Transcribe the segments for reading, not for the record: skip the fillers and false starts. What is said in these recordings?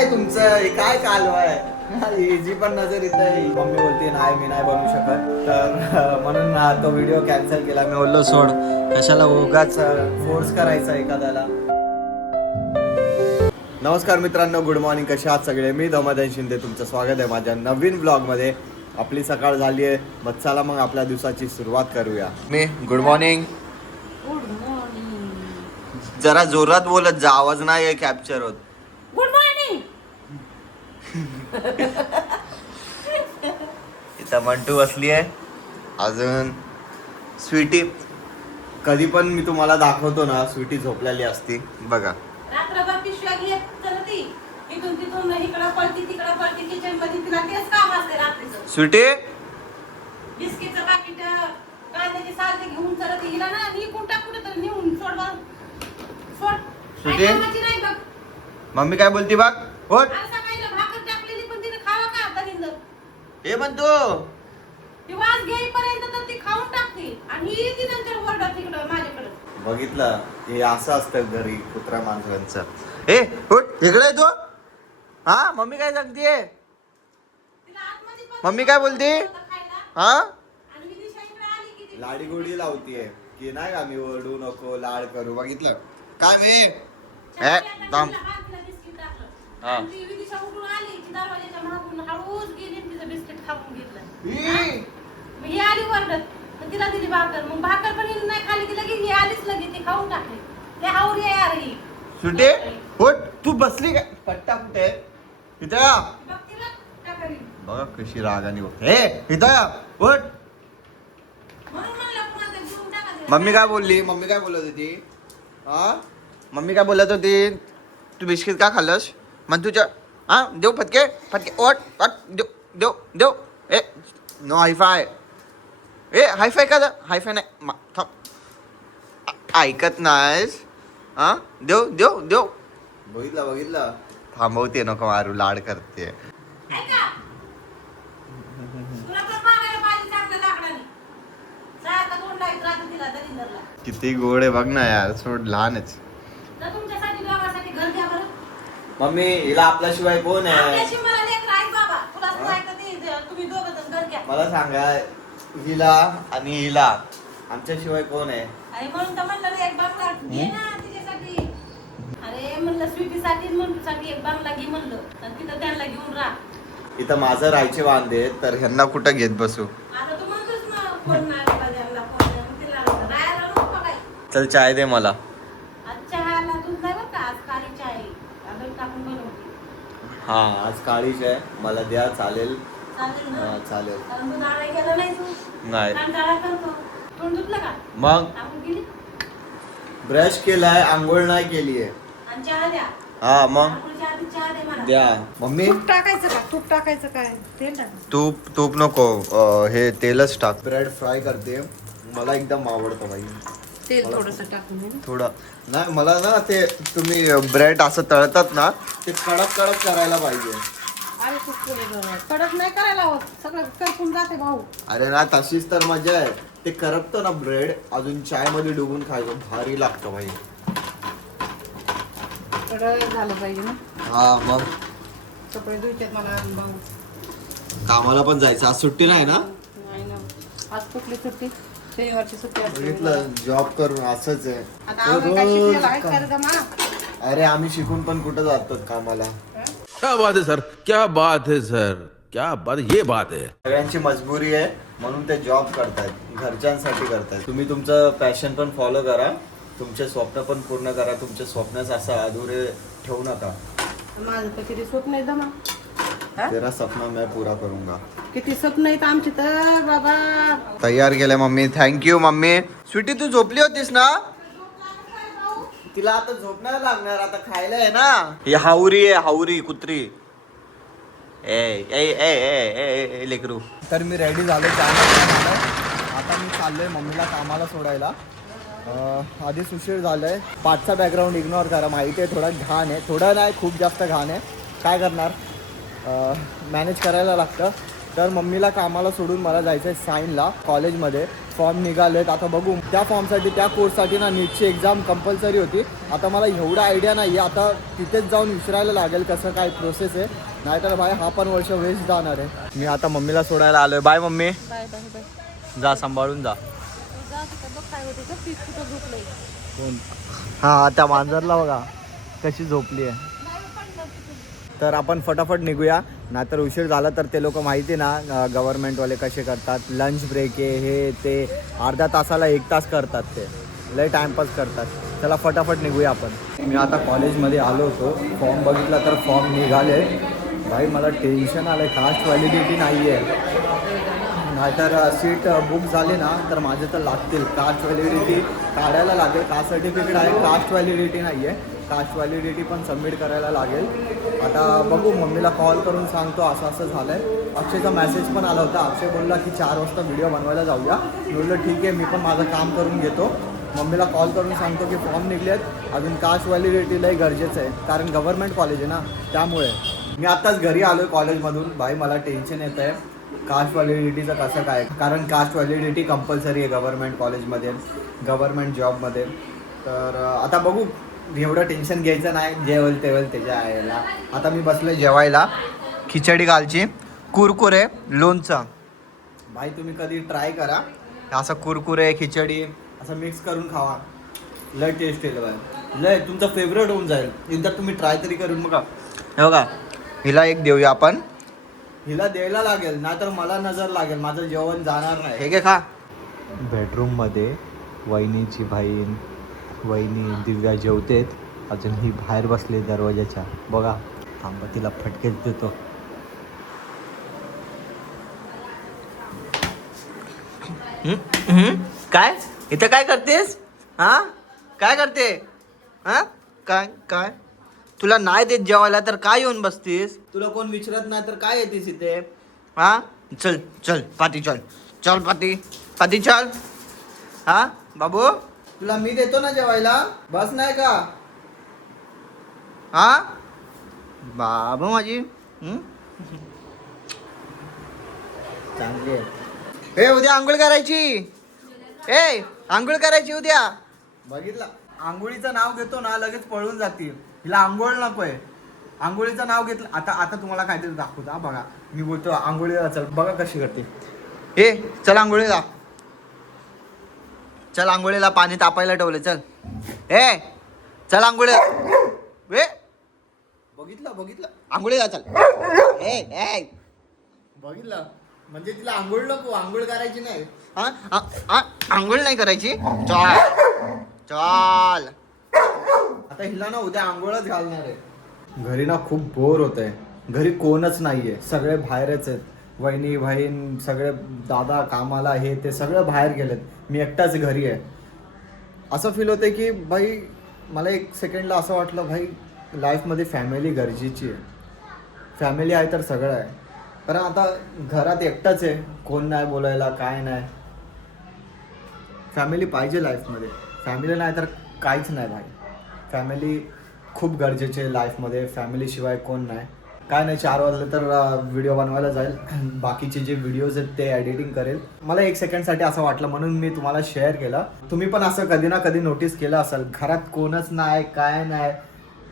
काय तुमचं हे काय कालव आहे हिची पण नजर इथे मम्मी बोलते नाही मी नाही बनवू शकत तर म्हणून तो व्हिडिओ कॅन्सल केला मी बोललो सोड कशाला उगाच फोर्स करायचा एखाद्याला. नमस्कार मित्रांनो, गुड मॉर्निंग. कशा आहात सगळे? मी दमादन शिंदे, तुमचं स्वागत आहे माझ्या नवीन ब्लॉगमध्ये. आपली सकाळ झाली आहे, मग चला मग आपल्या दिवसाची सुरुवात करूया. मी गुड मॉर्निंग. जरा जोरात बोलत जा, आवाज नाही कॅप्चर होत. Good morning. इथं मंटू बसली आहे, अजून स्वीटी. कधी पण मी तुम्हाला दाखवतो ना, स्वीटी झोपलेली असती बघा. रात्रभर पिशव्या घेत चलती, इथून तिथून इकडं पळती तिकडं पळती, किचन मध्ये तिला तेच काम असते रात्रीचं. स्वीटी बिस्किटचं पाकिट, कांद्याची साल ते घेऊन चलती. हिला ना मी कुठं कुठं तर नेऊन सोड बा. सोड. सुटे? काय कामाची नाही बघ. मम्मी काय बोलती बघ. होट आज सकाळी भाकर टाकलेली पण तिने खावा का आता निंदर. हे म्हणतो ती वास घेईपर्यंत तर ती खाऊन टाकते आणि ही ती नंतर ओरडत तिकडं माझ्याकडं. बघितलं, हे असं असतं घरी कुत्रा माणसांचं. ए होट इकडे आहे तू. हा मम्मी काय सांगतेय? तिला आतमध्ये पण मम्मी काय बोलते? खायला. हा आणि मी दिशा इकडे आली की ती लाडी गोडी लावतीये की नाही आम्ही ओरडू नको लाड करू. बघितलं काय मी थांब. हा. ही आली वरडत, मग तिला दिली भाकर. मग भाकर पण हिने नाही खाली, तिला गेली आलीच लगेच ती खाऊन टाकली. ते हावरी आहे यार ही. सुटे होट तू बसली काय? पट्टा कुठे इथं या. बघ तिला काय करीन. बघा कशी रागाने बघते. हे इथं या होट. म्हणून म्हणलं पुन्हा ते घेऊन टाका तिला. मम्मी काय बोलली? मम्मी काय बोलत होती? हा मम्मी काय बोलत होती? तू बिस्किट का खाल्लंस? मग तुझ्या हा देऊ फटके फटके ओट ओट देऊ देऊ देऊ. ए नो हायफाय. ए हायफाय का? हायफाय नाही ऐकत नाहीस. हा देऊ देऊ देऊ. बघितलं बघितलं, थांबवते नको मारू, लाड करते. ऐका. तुला पण मागायला पाहिजे चांगलं लाकडाने. सारखं तोंड लावीत राहते तिला दलिंदरला. किती गोड आहे बघ ना यार, सोड लहानच. तर तुमच्यासाठी दोघांसाठी घर घ्या बरं. मम्मी हिला आपल्याशिवाय कोण आहे? आपल्याशी मला लेकरं आहेत बाबा. तुला सांगायचं ते तुम्ही दोघं जण घर घ्या. मला सांगा, हिला आणि हिला आमच्याशिवाय कोण आहे? अरे म्हणून तर म्हणलं ना एक बंगला घे ना तिच्यासाठी. अरे म्हणलं स्वीटीसाठी म्हणूसाठी एक बंगला घे म्हणलं, आणि तिथं त्यांना घेऊन राहा. इथं माझं राहायचे वांदे, तर ह्यांना कुठं घेत बसू? आता तू म्हणतोस ना कोण नाही बाबा त्यांना, कोण नाही, मग तिला राहायला नको काय. चल चाय दे मला. आज चहाला दूध नाही बरं का, आज काळी चहा आहे. अगं टाकून बनवते. हा आज काळीच आहे, मला द्या चालेल. चालेल ना? हा, चालेल. कारण दूध आळाय गेलं नाही तू. नाही कंटाळा करतो. तोंड धुतलं का? मग टाकून गेली. ब्रश केलाय, आंघोळ नाही केलीये. आणि चहा द्या. हा मग आंघोळीच्या आधी चहा दे मला. द्या. मम्मी तूप टाकायचं का? तूप टाकायचं काय? तेल टाक. तूप तूप नको, हे तेलच टाक. ब्रेड फ्राय करते, मला एकदम आवडतं बाई. तेल थोडंसं टाकून दे. थोडं नाही, मला ना ते तुम्ही ब्रेड असं तळतात ना, ते कडक कडक करायला पाहिजे. अरे तू कडक नाही करायला होत, सगळं करपून जाते भाऊ. अरे ना तशीच तर मजा आहे. ते करपतं ना ब्रेड, अजून चाय मध्ये डुबून खायचं, भारी लागतं भाई. कडक झालं पाहिजे ना. हा मग कपडे धुयचे मला भाऊ. कामाला पण जायचं, आज सुट्टी नाही ना? नाही ना, आज कुठली सुट्टी? शनिवारची सुट्टी असते. बघितलं, जॉब करून असंच आहे. आता आम्ही काय शिकलेलं आहे रोज का रे दमा? अरे आम्ही शिकून पण कुठं जातो कामाला. क्या बात है सर, क्या बात है सर, क्या बात, ये बात है. सगळ्यांची मजबुरी आहे म्हणून ते जॉब करतायत, घरच्यांसाठी करतायत. तुम्ही तुमचं पॅशन पण फॉलो करा, तुमचे स्वप्न पण पूर्ण करा. तुमचे स्वप्नच असं अधुरे ठेवू नका. माझं तर किती स्वप्न आहे दमा. तेरा सपना मैं पूरा करूंगा. किती स्वप्न आहेत आमची तर बाबा. तयार केलंय मम्मी. Thank you mummy. स्वीटी तू झोपली होतीस ना? तिला आता झोप नाही लागणार, आता खायला आहे ना. ही हावरी आहे, हावरी कुत्री. ए ए ए ए ए लेकरू. तर मी रेडी झालो, आता मी चाललोय मम्मीला कामाला सोडायला. आधीच उशीर झालाय. पाठचा बॅकग्राऊंड इग्नोर करा, माहिती आहे थोडा घाण आहे, थोडा नाही खूप जास्त घाण आहे. काय करणार, मॅनेज करायला लागतं. तर मम्मीला कामाला सोडून मला जायचं आहे साईनला कॉलेजमध्ये. फॉर्म निघालेत. आता बघू त्या फॉर्मसाठी त्या कोर्ससाठी ना नीटची एक्झाम कंपल्सरी होती. आता मला एवढा आयडिया नाही आहे, आता तिथेच जाऊन विचारायला लागेल कसं काय प्रोसेस आहे, नाहीतर भाई हा पण वर्ष वेस्ट जाणार आहे. मी आता मम्मीला सोडायला आलोय. Bye mummy. Bye bye bye. जा सांभाळून जा. जा तिथं बघ काय होते तर पीठ कुठं झोपलंय. कोण? हा त्या मांजरला बघा कशी झोपली आहे. तर आपण फटाफट निघूया, नाहीतर उशीर झाला तर ते लोक माहिती ना गव्हर्नमेंटवाले कसे करतात. लंच ब्रेक आहे हे ते अर्धा तासाला 1 तास करतात, ते लय टाइमपास करतात. चला फटाफट निघूया आपण. मी आता कॉलेजमध्ये आलो होतो, फॉर्म बघितला तर फॉर्म निघाले. भाई मला टेन्शन आलं आहे, कास्ट व्हॅलिडिटी नाही आहे, नाहीतर सीट बुक झाली ना तर माझे तर लागतील. कास्ट व्हॅलिडिटी काढायला लागेल. कास्ट सर्टिफिकेट आहे, कास्ट व्हॅलिडिटी नाही आहे. कास्ट व्हॅलिडिटी पण सबमिट करायला लागेल. आता बघू, मम्मीला कॉल करून सांगतो असं असं झालं आहे. अक्षयचा मेसेज पण आला होता. अक्षय बोलला की 4 वाजता व्हिडिओ बनवायला जाऊया. मी बोललो ठीक आहे, मी पण माझं काम करून घेतो. मम्मीला कॉल करून सांगतो की फॉर्म निघले आहेत, अजून कास्ट व्हॅलिडिटी लई गरजेचं आहे, कारण गव्हर्नमेंट कॉलेज आहे ना त्यामुळे. मी आत्ताच घरी आलो आहे कॉलेजमधून. भाई मला टेन्शन येतं आहे कास्ट व्हॅलिडिटीचं कसं काय, कारण कास्ट व्हॅलिडिटी कंपल्सरी आहे गव्हर्नमेंट कॉलेजमध्ये, गव्हर्नमेंट जॉबमध्ये. तर आता बघू, एवढं टेन्शन घ्यायचं नाही, जेवल तेवल त्याच्या आईला. आता मी बसलो जेवायला. खिचडी घालची, कुरकुरे, लोणचं. भाई तुम्ही कधी ट्राय करा असं कुरकुरे खिचडी असं मिक्स करून खावा, लय टेस्ट येईल बाय, लय तुमचं फेवरेट होऊन जाईल. एकदा तुम्ही ट्राय तरी करून बघा. हे बघा, हिला एक देऊया आपण, हिला द्यायला लागेल, नाहीतर मला नजर लागेल, माझं जेवण जाणार नाही. हे घे खा. बेडरूममध्ये वहिनीची बहीण वहिनी दिव्या जेवतेत, अजून ही बाहेर बसली दरवाजाच्या. बघा थांबा, तिला फटकेच देतो. काय इथं काय करतेस? हा काय करते? हा काय काय तुला नाही देत जेवायला तर काय येऊन बसतीस? तुला कोण विचारत नाही तर काय येतेस इथे? हा चल चल पाती, चल चल पाती, पाती चल. हा बाबू, तुला मी देतो ना जेवायला, बस नाही का? हा बाबा माझी चांगली आहे. हे उद्या आंघोळ करायची, आंघोळ करायची उद्या. बघितलं, आंघोळीचं नाव घेतो ना लगेच पळून जातील. हिला आंघोळ नकोय. आंघोळीचं नाव घेतलं. आता तुम्हाला काहीतरी दाखवतो. बघा मी बोलतो आंघोळीला चल, बघा कशी करते. चल आंघोळीला, चल आंघोळीला, पाणी तापायला ठेवले, चल. चल आंघोळीला. बघितलं आंघोळीला चल. बघितलं, म्हणजे तिला आंघोळ नको, आंघोळ करायची नाही. आंघोळ नाही करायची. चल आता हिला ना उद्या आंघोळच घालणार आहे. घरी ना खूप बोर होत आहे. घरी कोणच नाहीये, सगळे बाहेरच आहेत. वहिनी बहीण सगळे, दादा कामाला, हे ते सगळं बाहेर गेलेत. मी एकटाच घरी आहे. असं फील होतं की भाई, मला एक सेकंडला असं वाटलं भाई लाईफमध्ये फॅमिली गरजेची आहे. फॅमिली आहे तर सगळं आहे. कारण आता घरात एकटाच आहे, कोण नाही बोलायला, काय नाही. फॅमिली पाहिजे लाईफमध्ये. फॅमिली नाही तर काहीच नाही भाई. फॅमिली खूप गरजेची आहे लाईफमध्ये. फॅमिलीशिवाय कोण नाही. काय नाही, 4 वाजले तर व्हिडिओ बनवायला जाईल. बाकीचे जे व्हिडिओज आहेत ते एडिटिंग करेल. मला 1 सेकंडसाठी असं वाटलं म्हणून मी तुम्हाला शेअर केलं. तुम्ही पण असं कधी ना कधी नोटीस केलं असेल, घरात कोणच नाही, काय नाही,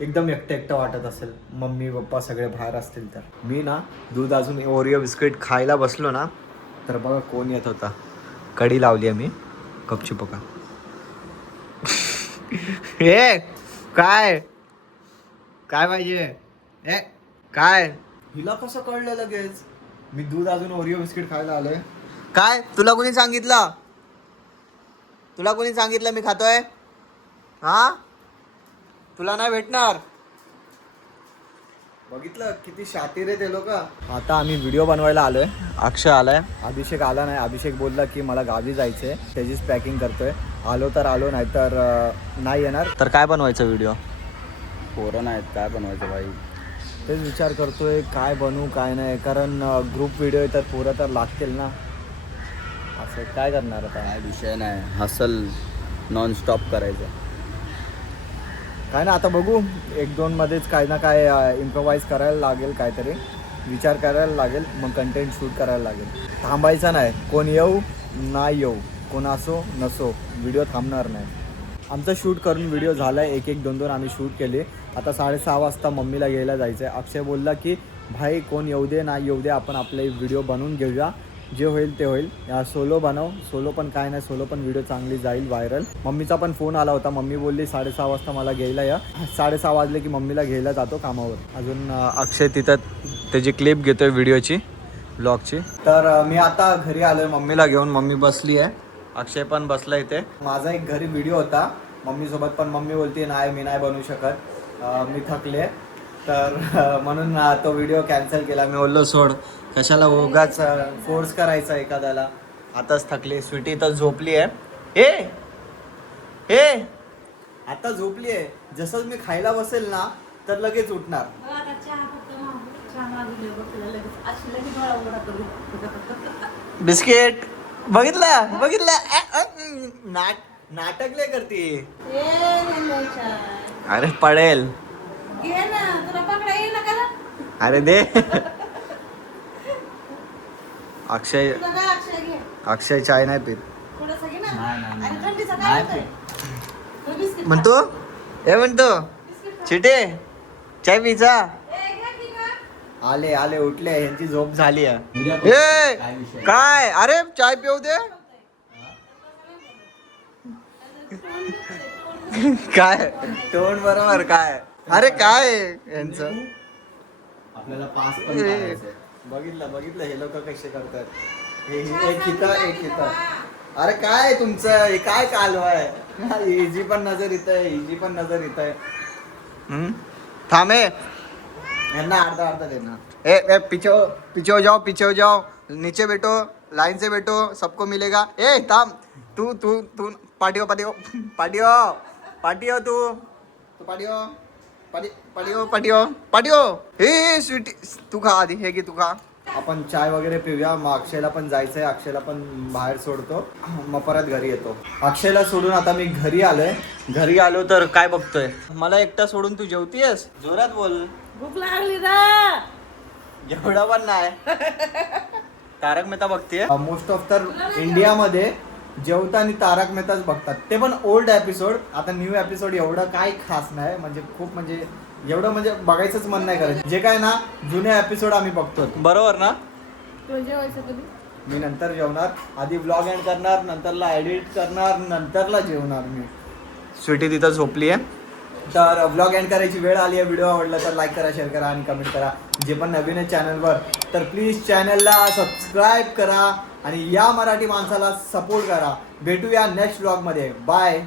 एकदम एकटं वाटत असेल. मम्मी पप्पा सगळे बाहेर असतील तर. मी ना दूध अजून ओरिओ बिस्किट खायला बसलो ना तर बघा कोण येत होता. कडी लावली आहे मी, गपचूप बघा. काय काय पाहिजे? काय? हिला कसं कळलं लगेच मी दूध अजून ओरिओ बिस्किट खायला आलोय? काय तुला कोणी सांगितलं? तुला कोणी सांगितलं मी खातोय? हा तुला नाही भेटणार. बघितलं किती शातीर आहे ते लोक. आता आम्ही व्हिडिओ बनवायला आलोय. अक्षय आलाय, अभिषेक आला नाही. अभिषेक बोलला की मला गावी जायचंय, त्याचीच पॅकिंग करतोय. आलो तर आलो, नाही तर नाही येणार. तर काय बनवायचं व्हिडिओ? पोरं नाहीत, काय बनवायचं भाई? तेच विचार करतोय काय बनवू काय नाही, कारण ग्रुप व्हिडिओ आहे तर पोरं तर लागतील ना. असं काय करणार आता? काय विषय नाही, हसल नॉन स्टॉप करायचं. काय ना आता बघू, 1-2 मध्येच काय ना काय इम्प्रोवाइज करायला लागेल, काहीतरी विचार करायला लागेल, मग कंटेंट शूट करायला लागेल. थांबायचं नाही, कोण येऊ नाही येऊ कोण असो नसो व्हिडिओ थांबणार नाही. आमचा शूट करून व्हिडिओ झाला आहे, 1-1, 2-2 आम्ही शूट केले. आता 6:30 वाजता मम्मीला घ्यायला जायचं आहे. अक्षय बोलला की भाई कोण येऊ दे ना येऊ दे, आपण आपले व्हिडिओ बनवून घेऊया, जे होईल ते होईल. या सोलो बनव, सोलो पण काय नाही, सोलो पण व्हिडिओ चांगली जाईल व्हायरल. मम्मीचा पण फोन आला होता, मम्मी बोलली 6:30 वाजता मला घ्यायला या. 6:30 वाजले की मम्मीला घ्यायला जातो कामावर. अजून अक्षय तिथं त्याची क्लिप घेतोय व्हिडिओची, ब्लॉगची. तर मी आता घरी आलोय मम्मीला घेऊन. मम्मी बसली आहे, अक्षय पण बसला इथे. माझा एक घरी व्हिडिओ होता मम्मीसोबत, पण मम्मी बोलते नाही मी नाही बनवू शकत, मी थकले. तर म्हणून तो व्हिडिओ कॅन्सल केला. मी बोललो सोड, कशाला उगाच फोर्स करायचा एखाद्याला. आताच थकली. स्वीटी तर झोपली आहे. ए आता झोपली आहे. जसंच मी खायला बसेल ना तर लगेच उठणार. आता चहा फक्त चहा मागवली बघ तिला लगेच अशी लगेच डोळा उघडा करू. बिस्किट बघितलं नाटक लय करते. ए नाही चहा. अरे पडेल. घे ना, तुला पकडा येईल ना का? अरे दे. अक्षय तुला काय अक्षय घे. अक्षय चाय नाही पित थोडंसं घे ना. नाही. आणि थंडीचं काय होतंय? तो बिस्किट म्हणतो. चिटे चाय पिचा. ए, घे की गं. आले उठले, यांची झोप झाली आहे. ए काय, अरे चाय पिऊ दे. काय तोंड बरोबर काय. अरे काय यांचं आपल्याला पास पण करायचंय. बघितलं हे लोक कसे करतात. एक इथं. अरे काय तुमचं हे काय कालव आहे. इजी पण नजर इथं आहे. थांबे यांना अर्धा देना. ए पीछे हो जाओ नीचे बैठो, लाइन से बैठो, सबको मिलेगा. ए थांब, तू पाटियो हे स्वीटी तू खा आधी. हे घे तू खा. आपण चाय वगैरे पिऊया. मग अक्षयला पण जायचंय, अक्षयला पण बाहेर सोडतो, मग परत घरी येतो. अक्षयला सोडून आता मी घरी आलोय. घरी आलो तर काय बघतोय, मला एकटा सोडून तू जेवतीयस. जोरात बोल. भूक लागली ना. एवढा पण नाही. तारक मेहता बघते. मोस्ट ऑफ तर इंडियामध्ये जेवताना तारक मेहताच बघतात, ते पण ओल्ड एपिसोड. आता न्यू एपिसोड एवढं काय खास नाही, म्हणजे खूप म्हणजे एवढं म्हणजे बघायचंच मन नाही करत. जे काय ना जुने एपिसोड आम्ही बघतो. बरोबर ना. तू जेवायचं कधी? मी नंतर जेवणार, आधी व्लॉग एंड करणार, नंतरला एडिट करणार, नंतरला जेवणार मी. स्वीटी तिथं झोपली आहे. तर व्लॉग एंड करायची वेळ आली आहे. व्हिडिओ आवडला तर लाईक करा, शेअर करा आणि कमेंट करा. जे पण नवीन आहे चॅनलवर तर प्लीज चॅनलला सबस्क्राईब करा आणि या मराठी माणसाला सपोर्ट करा. भेटूया नेक्स्ट व्लॉगमध्ये. बाय.